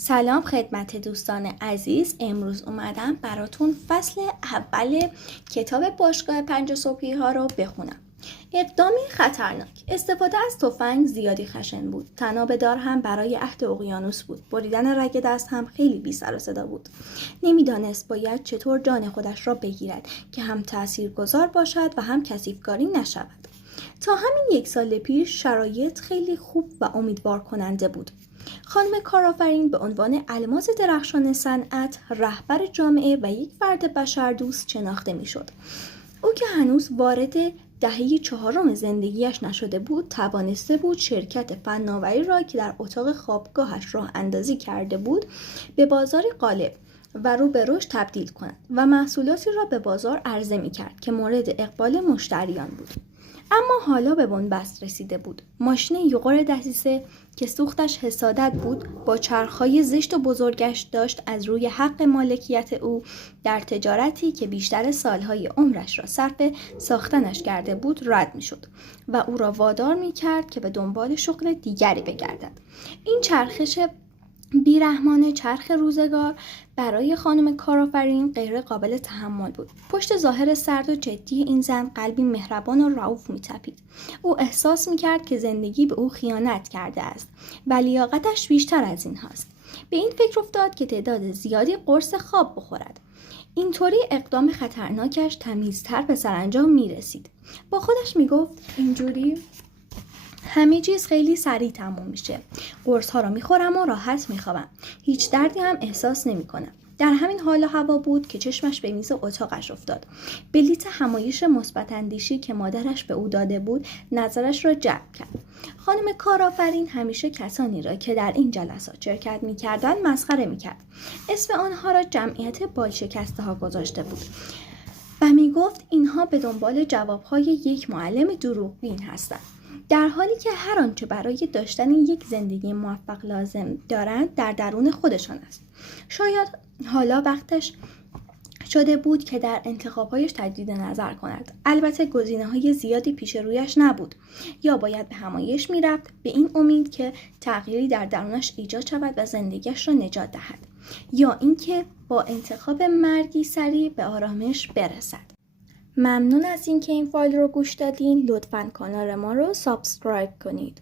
سلام خدمت دوستان عزیز. امروز اومدم براتون فصل اول کتاب باشگاه 5 صبحی ها رو بخونم. اقدامی خطرناک. استفاده از تفنگ زیادی خشن بود. طناب دار هم برای عهد اقیانوس بود. بریدن رگ دست هم خیلی بی سر و صدا بود. نمیدانست باید چطور جان خودش را بگیرد که هم تاثیرگذار باشد و هم کثیفکاری نشود. تا همین 1 سال پیش شرایط خیلی خوب و امیدوار کننده بود. خانم کارآفرین به عنوان الماس درخشان صنعت، رهبر جامعه و یک فرد بشردوست شناخته میشد. او که هنوز وارد دهه 4 زندگیش نشده بود، توانسته بود شرکت فناوری را که در اتاق خوابگاهش راه اندازی کرده بود به بازاری غالب و رو به رشد تبدیل کند و محصولاتی را به بازار عرضه می کرد که مورد اقبال مشتریان بود. اما حالا به بنبست رسیده بود. ماشین یغور دسیسه که سوختش حسادت بود با چرخهای زشت و بزرگش داشت از روی حق مالکیت او در تجارتی که بیشتر سالهای عمرش را صرف ساختنش کرده بود رد می شد و او را وادار می کرد که به دنبال شغل دیگری بگردد. این چرخش بیرحمانه چرخ روزگار برای خانم کارآفرین غیر قابل تحمل بود. پشت ظاهر سرد و جدی این زن قلبی مهربان و رئوف می‌تپید. او احساس می‌کرد که زندگی به او خیانت کرده است و لیاقتش بیشتر از این هاست. به این فکر افتاد که تعداد زیادی قرص خواب بخورد. اینطوری اقدام خطرناکش تمیزتر به سرانجام می‌رسید. با خودش می‌گفت اینجوری همه چیز خیلی سریع تموم میشه. قرص ها رو میخورم و راحت میخوابم. هیچ دردی هم احساس نمیکنم. در همین حال و هوا بود که چشمش به میز اتاقش افتاد. بلیط همایش مثبت اندیشی که مادرش به او داده بود نظرش را جلب کرد. خانم کارآفرین همیشه کسانی را که در این جلسات شرکت میکردند مسخره میکرد. اسم آنها را جمعیت بالشکسته ها گذاشته بود و میگفت اینها به دنبال جوابهای یک معلم دروغبین هستند، در حالی که هر آنچه برای داشتن یک زندگی موفق لازم دارند در درون خودشان است. شاید حالا وقتش شده بود که در انتخابهایش تجدید نظر کند. البته گزینه‌های زیادی پیش رویش نبود. یا باید به همایش می‌رفت به این امید که تغییری در درونش ایجاد شود و زندگیش را نجات دهد، یا اینکه با انتخاب مرگی سریع به آرامش برسد. ممنون از اینکه این فایل رو گوش دادین. لطفاً کانال ما رو سابسکرایب کنید.